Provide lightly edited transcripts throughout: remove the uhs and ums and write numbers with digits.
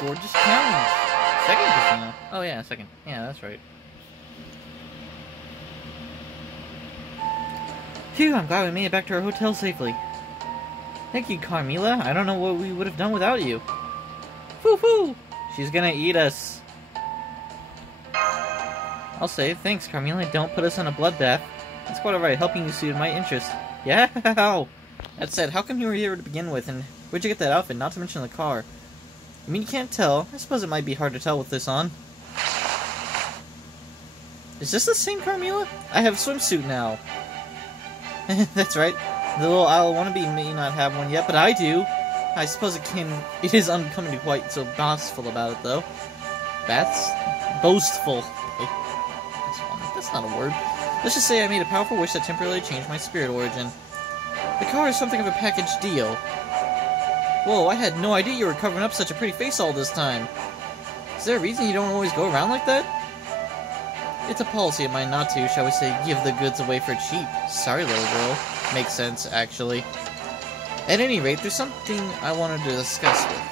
gorgeous challenge. Second casino. Oh yeah, second. Yeah, that's right. Phew, I'm glad we made it back to our hotel safely. Thank you, Carmilla. I don't know what we would have done without you. Foo-foo! She's gonna eat us. I'll say, thanks, Carmilla. Don't put us in a bloodbath. That's quite alright. Helping you suited my interest. Yeah. That said, how come you were here to begin with, and where'd you get that outfit, not to mention the car? I mean, you can't tell. I suppose it might be hard to tell with this on. Is this the same Carmilla? I have a swimsuit now. That's right. The little owl wannabe may not have one yet, but I do. I suppose it is unbecoming to be quite so boastful about it, though. Boastful. That's not a word. Let's just say I made a powerful wish that temporarily changed my spirit origin. The car is something of a package deal. Whoa, I had no idea you were covering up such a pretty face all this time. Is there a reason you don't always go around like that? It's a policy of mine not to, shall we say, give the goods away for cheap. Sorry, little girl. Makes sense, actually. At any rate, there's something I wanted to discuss with.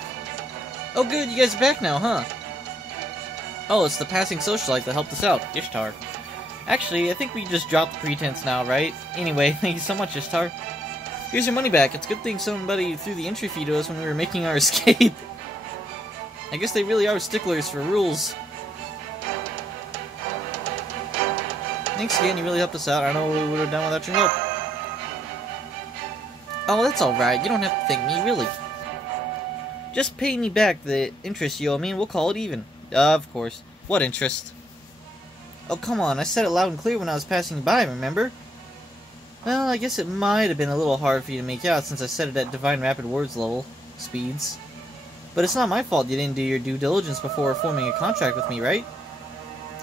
Oh good, you guys are back now, huh? Oh, it's the passing socialite that helped us out, Ishtar. Actually, I think we just dropped the pretense now, right? Anyway, thank you so much, Ishtar. Here's your money back. It's a good thing somebody threw the entry fee to us when we were making our escape. I guess they really are sticklers for rules. Thanks again, you really helped us out. I don't know what we would have done without your help. Oh, that's alright. You don't have to thank me, really. Just pay me back the interest you owe me and we'll call it even. Of course. What interest? Oh, come on. I said it loud and clear when I was passing you by, remember? Well, I guess it might have been a little hard for you to make out since I said it at Divine Rapid Words level speeds. But it's not my fault you didn't do your due diligence before forming a contract with me, right?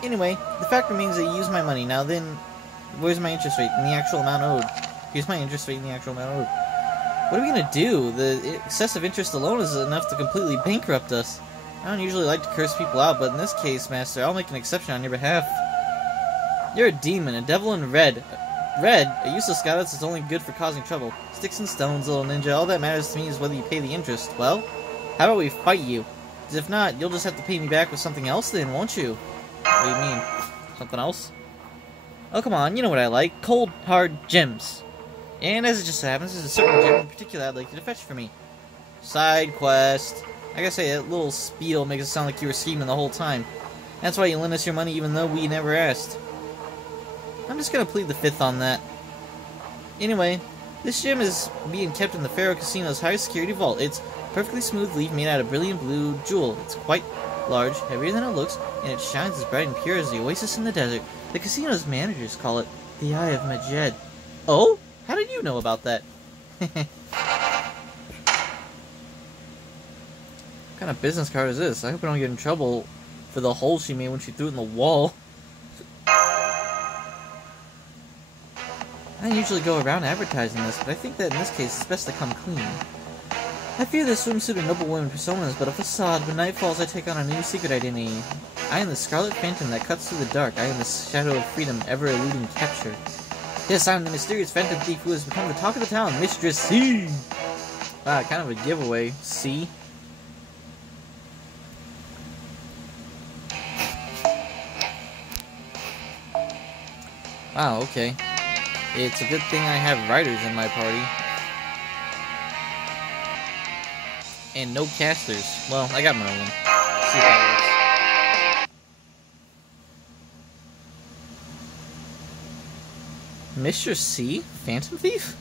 Anyway, the fact remains that you use my money. Now then, where's my interest rate and the actual amount owed? Here's my interest rate and the actual amount owed. What are we gonna do? The excessive interest alone is enough to completely bankrupt us. I don't usually like to curse people out, but in this case, Master, I'll make an exception on your behalf. You're a demon, a devil in red. Red, a useless goddess that's only good for causing trouble. Sticks and stones, little ninja. All that matters to me is whether you pay the interest. Well, how about we fight you? Because if not, you'll just have to pay me back with something else then, won't you? What do you mean? Something else? Oh, come on, you know what I like. Cold, hard gems. And as it just so happens, there's a certain gem in particular I'd like you to fetch for me. Side quest. I gotta say, that little spiel makes it sound like you were scheming the whole time. That's why you lent us your money even though we never asked. I'm just gonna plead the fifth on that. Anyway, this gem is being kept in the Pharaoh Casino's high security vault. It's a perfectly smooth leaf made out of brilliant blue jewel. It's quite large, heavier than it looks, and it shines as bright and pure as the oasis in the desert. The casino's managers call it the Eye of Majed. Oh? How did you know about that? What kind of business card is this? I hope I don't get in trouble for the hole she made when she threw it in the wall. I don't usually go around advertising this, but I think that in this case it's best to come clean. I fear this swimsuit and noble women personas, but a facade. When night falls, I take on a new secret identity. I am the Scarlet Phantom that cuts through the dark. I am the shadow of freedom, ever eluding capture. Yes, I'm the mysterious phantom thief who has become the talk of the town, Mistress C. Wow, kind of a giveaway. C. Wow, okay. It's a good thing I have writers in my party. And no casters. Well, I got Merlin. See if that works. Mr. C? Phantom Thief?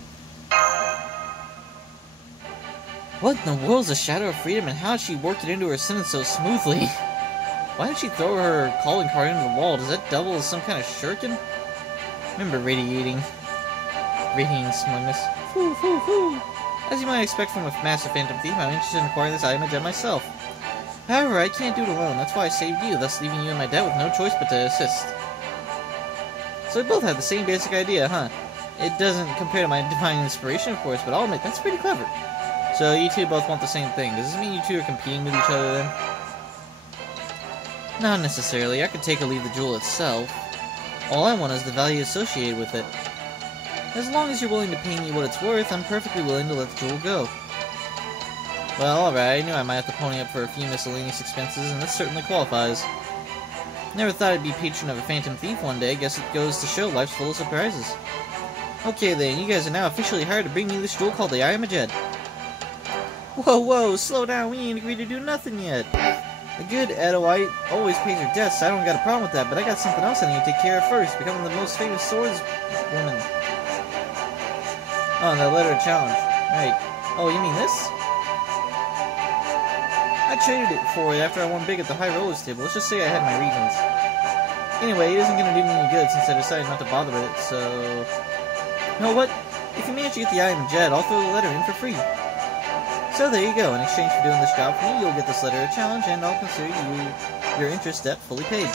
What in the world is the Shadow of Freedom and how did she work it into her sentence so smoothly? Why did she throw her calling card into the wall? Does that double as some kind of shuriken? Remember radiating smugness. Foo, foo, foo. As you might expect from a master Phantom Thief, I'm interested in acquiring this item again myself. However, I can't do it alone. That's why I saved you, thus leaving you in my debt with no choice but to assist. So we both have the same basic idea, huh? It doesn't compare to my divine inspiration, of course, but I'll admit, that's pretty clever. So you two both want the same thing. Does this mean you two are competing with each other, then? Not necessarily. I could take or leave the jewel itself. All I want is the value associated with it. As long as you're willing to pay me what it's worth, I'm perfectly willing to let the jewel go. Well, alright, I knew I might have to pony up for a few miscellaneous expenses, and this certainly qualifies. Never thought I'd be patron of a phantom thief one day. Guess it goes to show life's full of surprises. Okay then, you guys are now officially hired to bring me this jewel called the Eye of Majed. Whoa, slow down, we ain't agreed to do nothing yet. The good Edoite always pays her debts, so I don't got a problem with that, but I got something else I need to take care of first, becoming the most famous swordswoman. Oh, the letter of challenge. Right. Oh, you mean this? I traded it for it after I won big at the high rollers table. Let's just say I had my reasons. Anyway, it isn't going to do me any good since I decided not to bother with it, so... You know what? If you manage to get the Eye of Majed, I'll throw the letter in for free. So there you go. In exchange for doing this job for me, you'll get this letter of challenge, and I'll consider your interest debt fully paid.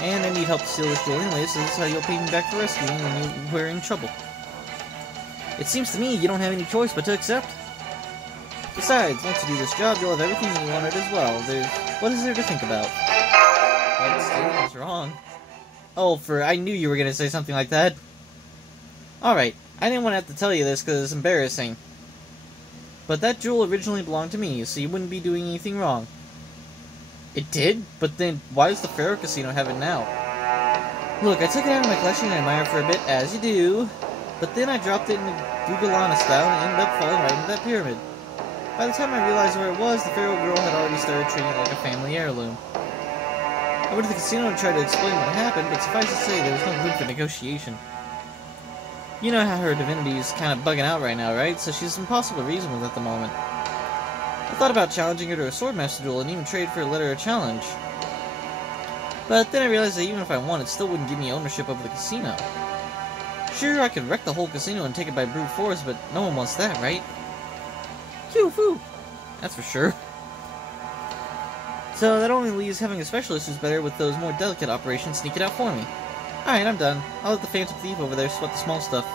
And I need help to steal this jewel anyway, so this is how you'll pay me back for rescuing when you were in trouble. It seems to me you don't have any choice but to accept. Besides, once you do this job, you'll have everything you wanted as well. What is there to think about? But stealing is wrong. Oh, I knew you were going to say something like that. Alright, I didn't want to have to tell you this because it's embarrassing. But that jewel originally belonged to me, so you wouldn't be doing anything wrong. It did? But then, why does the Pharaoh Casino have it now? Look, I took it out of my collection and admired for a bit, as you do. But then I dropped it in the Gugalana style and ended up falling right into that pyramid. By the time I realized where it was, the Pharaoh girl had already started treating it like a family heirloom. I went to the casino and tried to explain what happened, but suffice to say, there was no room for negotiation. You know how her divinity is kind of bugging out right now, right? So she's impossible to reason with at the moment. I thought about challenging her to a swordmaster duel and even trade for a letter of challenge. But then I realized that even if I won, it still wouldn't give me ownership over the casino. Sure, I could wreck the whole casino and take it by brute force, but no one wants that, right? Phew! That's for sure. So that only leaves having a specialist who's better with those more delicate operations sneak it out for me. Alright, I'm done. I'll let the phantom thief over there sweat the small stuff.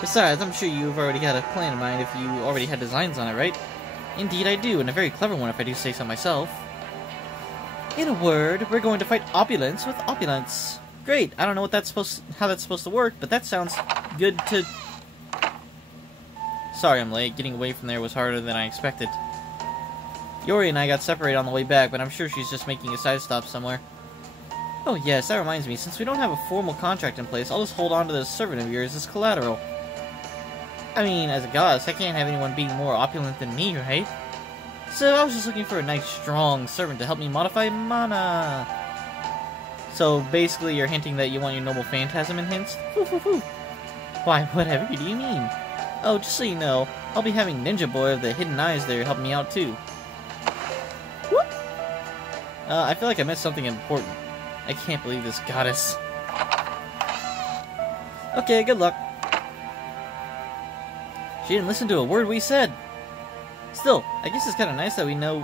Besides, I'm sure you've already got a plan in mind if you already had designs on it, right? Indeed I do, and a very clever one if I do say so myself. In a word, we're going to fight opulence with opulence. Great, I don't know how that's supposed to work, but that sounds good to... Sorry I'm late, getting away from there was harder than I expected. Yori and I got separated on the way back, but I'm sure she's just making a side stop somewhere. Oh yes, that reminds me, since we don't have a formal contract in place, I'll just hold on to this servant of yours as collateral. I mean, as a goddess, I can't have anyone being more opulent than me, right? So I was just looking for a nice, strong servant to help me modify mana. So basically you're hinting that you want your noble phantasm enhanced? Why, whatever do you mean? Oh, just so you know, I'll be having Ninja Boy of the Hidden Eyes there help me out too. Whoop! I feel like I missed something important. I can't believe this goddess. Okay, good luck. She didn't listen to a word we said. Still, I guess it's kind of nice that we know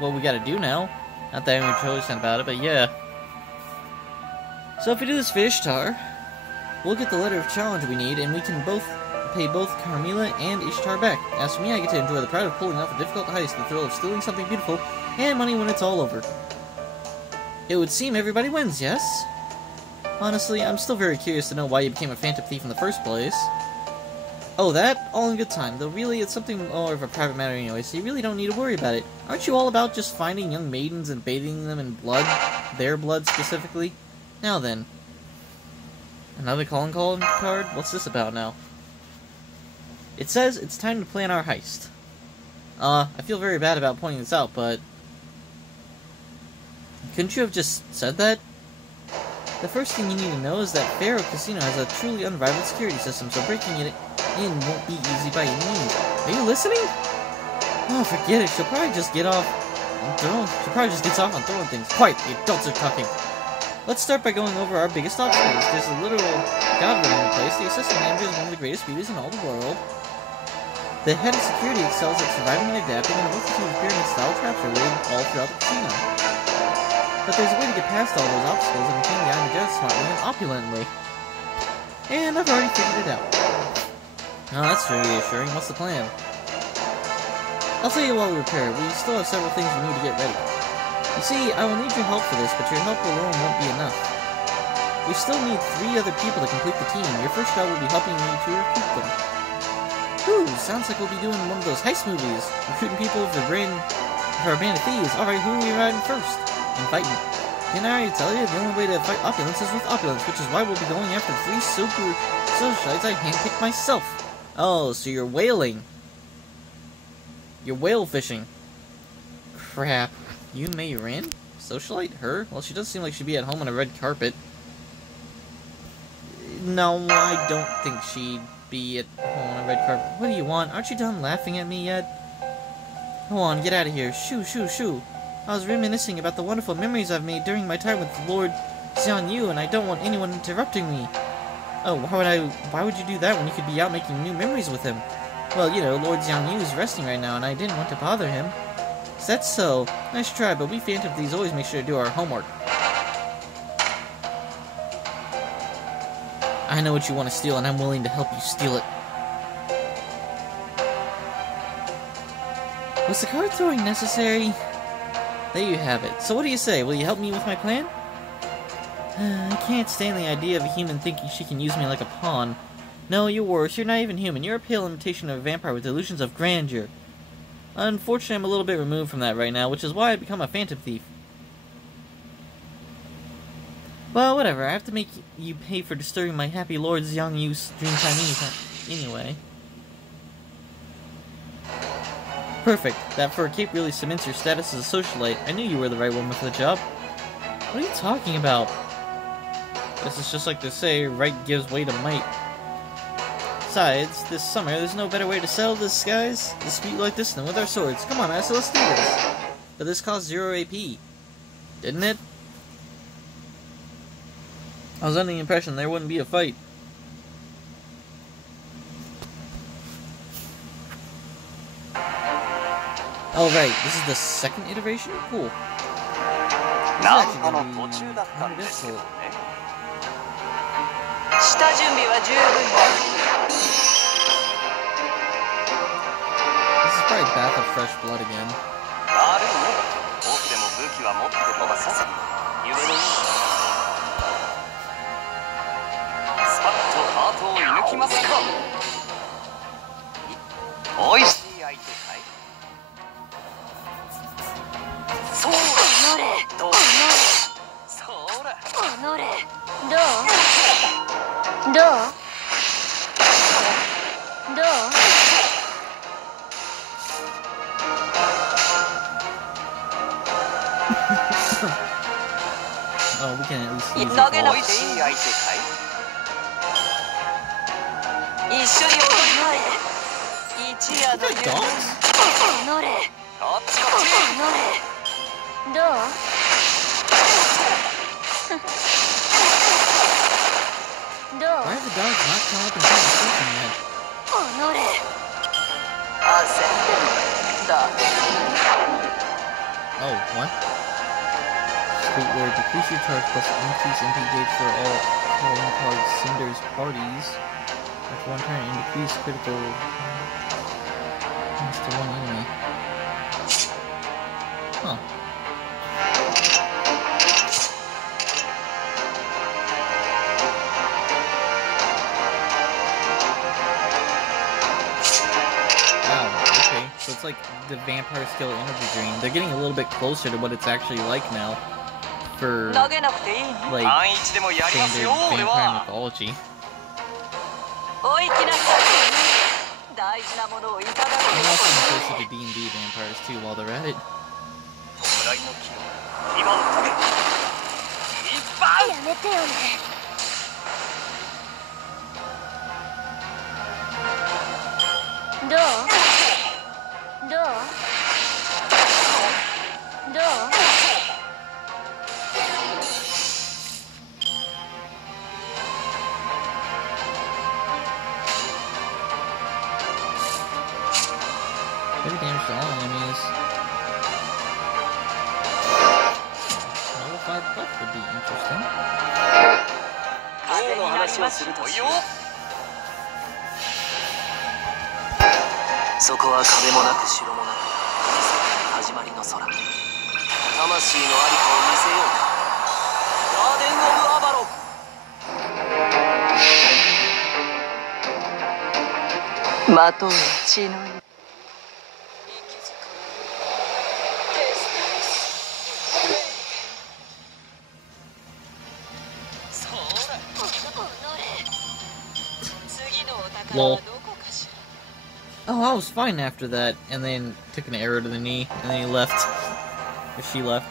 what we gotta do now. Not that I haven't totally sent about it, but yeah. So if we do this for Ishtar, we'll get the letter of challenge we need, and we can pay both Carmilla and Ishtar back. As for me, I get to enjoy the pride of pulling off a difficult heist, the thrill of stealing something beautiful, and money when it's all over. It would seem everybody wins, yes? Honestly, I'm still very curious to know why you became a phantom thief in the first place. Oh, that? All in good time, though really it's something more of a private matter anyway, so you really don't need to worry about it. Aren't you all about just finding young maidens and bathing them in blood? Their blood, specifically? Now then. Another calling card? What's this about now? It says it's time to plan our heist. I feel very bad about pointing this out, but... Couldn't you have just said that? The first thing you need to know is that Pharaoh Casino has a truly unrivaled security system, so breaking it in won't be easy by any means. Are you listening? Oh, forget it. She'll probably just get off on throwing. She'll probably just gets off on throwing things. Quiet, the adults are talking. Let's start by going over our biggest obstacles. There's a literal god running the place. The assistant manager is one of the greatest beauties in all the world. The head of security excels at surviving and adapting, and a multitude of pyramid-style traps are laid all throughout the casino. But there's a way to get past all those obstacles and obtain the Eye of Majed smartly and opulently. And I've already figured it out. Oh, that's very reassuring. What's the plan? I'll tell you while we prepare. We still have several things we need to get ready. You see, I will need your help for this, but your help alone won't be enough. We still need 3 other people to complete the team. Your first job will be helping me to recruit them. Ooh, sounds like we'll be doing one of those heist movies. Recruiting people for a band of thieves. Alright, who are we riding first? And fighting. Didn't I already tell you? The only way to fight opulence is with opulence, which is why we'll be going after 3 super socialites I handpicked myself. Oh, so you're whaling. You're whale fishing. Crap. You Mei Rin? Socialite? Her? Well, she does seem like she'd be at home on a red carpet. No, I don't think she'd be at home on a red carpet. What do you want? Aren't you done laughing at me yet? Go on, get out of here. Shoo, shoo, shoo. I was reminiscing about the wonderful memories I've made during my time with Lord Xian Yu, and I don't want anyone interrupting me. Oh, why would you do that when you could be out making new memories with him? Well, you know, Lord Xian Yu is resting right now, and I didn't want to bother him. Is that so? Nice try, but we Phantom Thieves always make sure to do our homework. I know what you want to steal, and I'm willing to help you steal it. Was the card throwing necessary? There you have it. So what do you say? Will you help me with my plan? I can't stand the idea of a human thinking she can use me like a pawn. No, you're worse. You're not even human. You're a pale imitation of a vampire with delusions of grandeur. Unfortunately, I'm a little bit removed from that right now, which is why I've become a phantom thief. Well, whatever. I have to make you pay for disturbing my happy Lord Xiang Yu's dreamtime anyway. Perfect. That fur cape really cements your status as a socialite. I knew you were the right woman for the job. What are you talking about? Guess it's just like they say, right gives way to might. Besides, this summer, there's no better way to settle this, guys. Dispute like this than with our swords. Come on, Asa, let's do this. But this cost 0 AP. Didn't it? I was under the impression there wouldn't be a fight. Oh right, this is the second iteration? Cool. This is actually gonna be kind of difficult. This is probably Bath of Fresh Blood again. Oh, we can at least use it. Is that dogs? Why are the dogs not coming up and conversation yet? Oh, what? Sweet word. Decrease your charge plus increase MP gauge for all calling card Cinder's parties. After one turn, and decrease critical to one enemy. Huh. So it's like the Vampire Skill Energy Dream. They're getting a little bit closer to what it's actually like now for, like, standard vampire mythology. I'm also interested in D&D vampires too while they're at it. Heavy damage to all enemies. Level 5 buff would be interesting. Lol. Oh, I was fine after that, and then took an arrow to the knee, and then he left. Or she left.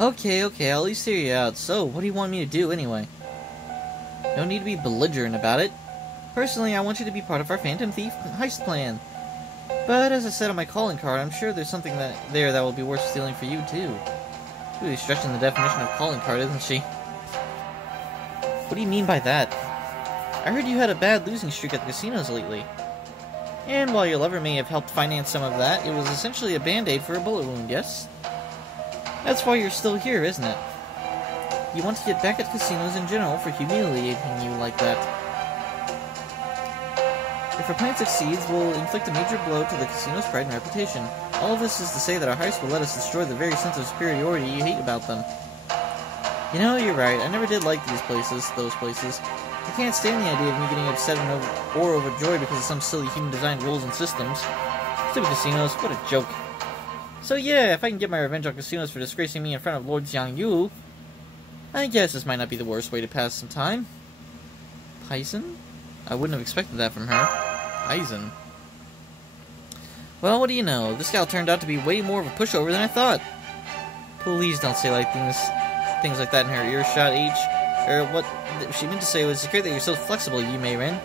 Okay, I'll at least hear you out. So, what do you want me to do anyway? No need to be belligerent about it. Personally, I want you to be part of our Phantom Thief heist plan. But as I said on my calling card, I'm sure there's something there that will be worth stealing for you too. Really stretching the definition of calling card, isn't she? What do you mean by that? I heard you had a bad losing streak at the casinos lately. And while your lover may have helped finance some of that, it was essentially a band-aid for a bullet wound, yes? That's why you're still here, isn't it? You want to get back at casinos in general for humiliating you like that. If our plan succeeds, we'll inflict a major blow to the casino's pride and reputation. All of this is to say that our heist will let us destroy the very sense of superiority you hate about them. You know, you're right. I never did like those places. I can't stand the idea of me getting upset or overjoyed because of some silly human-designed rules and systems. Stupid casinos, what a joke. So yeah, if I can get my revenge on casinos for disgracing me in front of Lord Xiangyu, I guess this might not be the worst way to pass some time. Pison? I wouldn't have expected that from her. Pison. Well, what do you know? This gal turned out to be way more of a pushover than I thought. Please don't say things like that in her earshot, H. Or what she meant to say was, it's great that you're so flexible, you Mei Rin.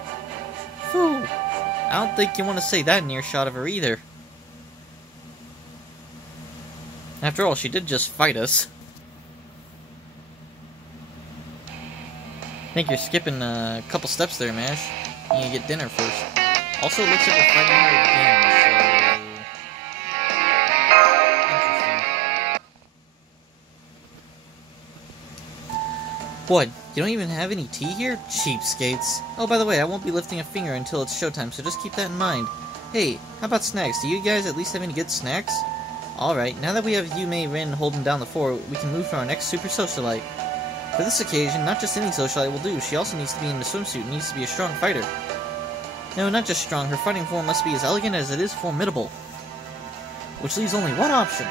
Phew. I don't think you want to say that in earshot of her either. After all, she did just fight us. I think you're skipping a couple steps there, Mash. You need to get dinner first. Also, it looks like we're fighting her again, so... Interesting. What? You don't even have any tea here? Cheapskates. Oh, by the way, I won't be lifting a finger until it's showtime, so just keep that in mind. Hey, how about snacks? Do you guys at least have any good snacks? Alright, now that we have Yu Mei Rin holding down the fort, we can move to our next super socialite. For this occasion, not just any socialite will do, she also needs to be in the swimsuit and needs to be a strong fighter. No, not just strong, her fighting form must be as elegant as it is formidable. Which leaves only one option.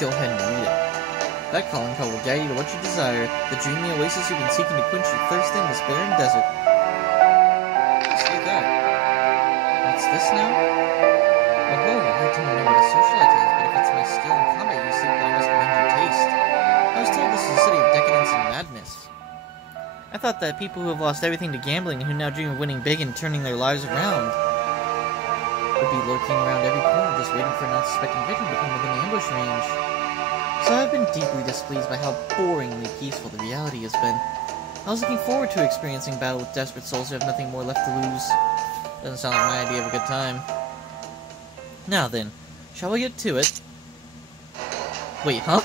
Go ahead and read it. That calling card will guide you to what you desire, the dreamy oasis you've been seeking to quench your thirst in this barren desert. See that? What's this now? Oh, I don't know what a socialite is, but if it's my skill in combat you see, then I must commend your taste. I was told this is a city of decadence and madness. I thought that people who have lost everything to gambling and who now dream of winning big and turning their lives around would be lurking around every corner just waiting for an unsuspecting victim to come within ambush range. So I've been deeply displeased by how boringly peaceful the reality has been. I was looking forward to experiencing battle with desperate souls who have nothing more left to lose. Doesn't sound like my idea of a good time. Now then, shall we get to it? Wait, huh?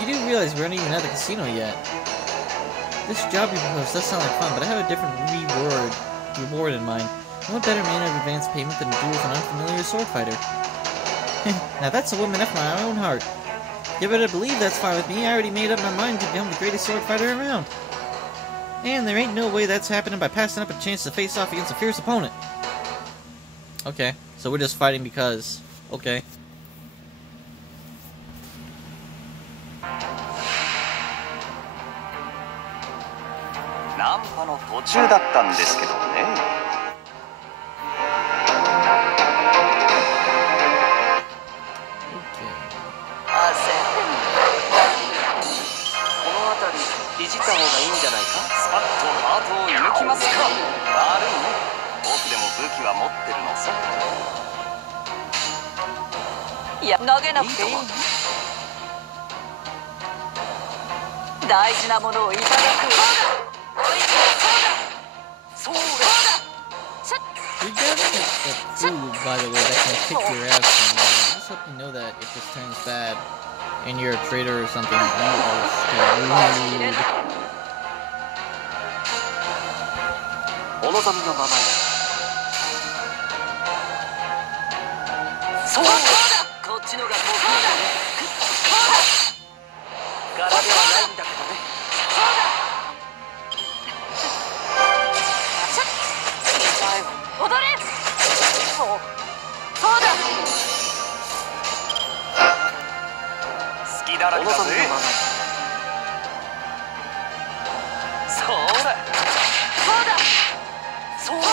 You do realize we aren't even at the casino yet. This job you propose does sound like fun, but I have a different reward in mind. And what better manner of advance payment than a duel with an unfamiliar sword fighter? Now that's a woman after my own heart. You better believe that's fine with me. I already made up my mind to become the greatest sword fighter around. And there ain't no way that's happening by passing up a chance to face off against a fierce opponent. Okay, so we're just fighting because... Okay. We got a food, by the way, that can kick your ass. just hope you know that if this turns bad and you're a traitor or something, you are screwed. お望みのままに。そうだ、こっちのが遠くなんだね。柄ではないんだけどね。踊れ。そうだ。好きだらけだぜ。そうだ。そうだ。そうだ。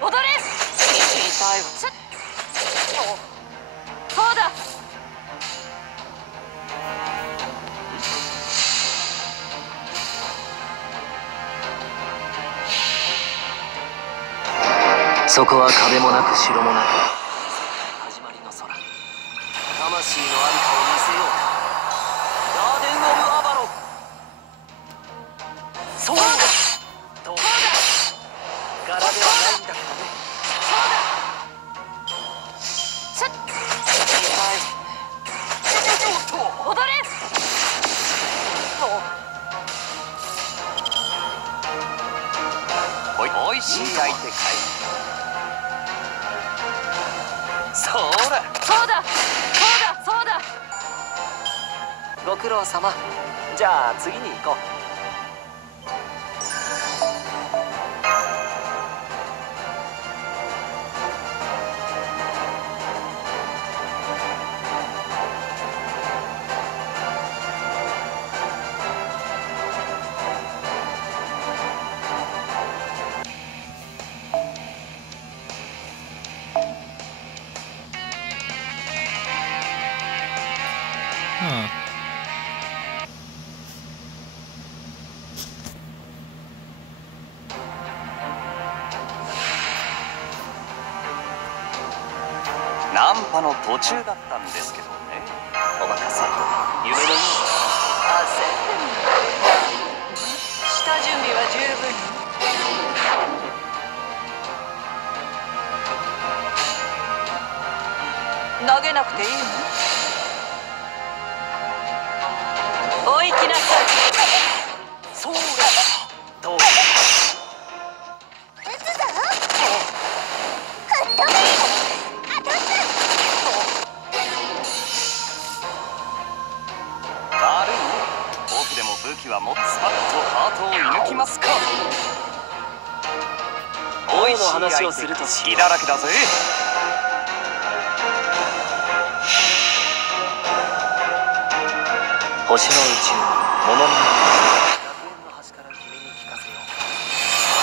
踊れ。痛いわ。そうだ。そこは壁もなく城もなく始まりの空。魂のありかを見せようか。ガーデン・オブ・アバロン。そうだ。どうだ。柄ではないんだけどね。そうだ。シャッ。踊れ。おいしい相手かい。そうだ。そうだ。そうだ。ご苦労様。じゃあ次に行こう。ナンパの途中だったんですけどね。お任せ。夢のよう。焦ってんの。下準備は十分に。投げなくていいの？お行きなさい。そうだ。どう？武器はもっとスパッとハートを射抜きますか。おいしい話をすると好きだらけだぜ。星の宇宙物見の学園の端から君に聞かせよう。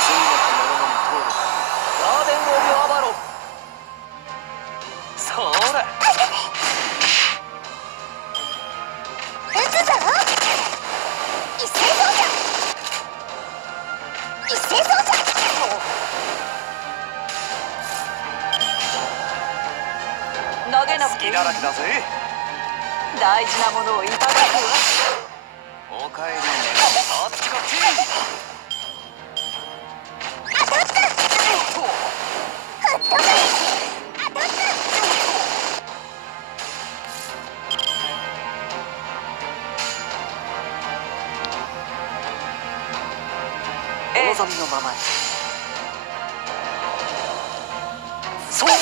罪なき者のみ通るガーデン・オブ・アバロン。そうだ。好きだらけだぜ。大事なものをいただくわ。おかえりね。あっちこっち。当たった。お望みのままに。そうだ。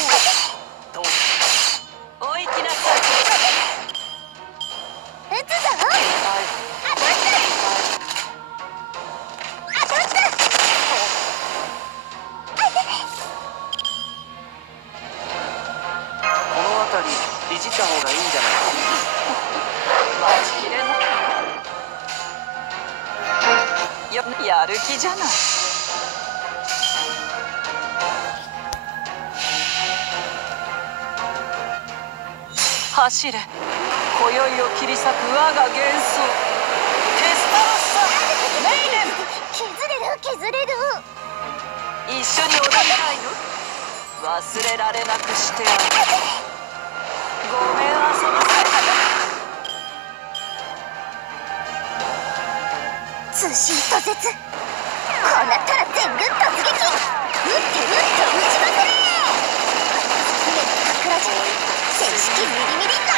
いじった方がいいんじゃないか。待ちきれない。やる気じゃない。走れ。今宵を切り裂く我が幻想。テスタロッサメイデン。削れる。一緒に踊りたいの？忘れられなくしてやる。ごめん遊ばせ。通信途絶。こうなったら全軍突撃。撃って撃ちまくれ。式ミリミリ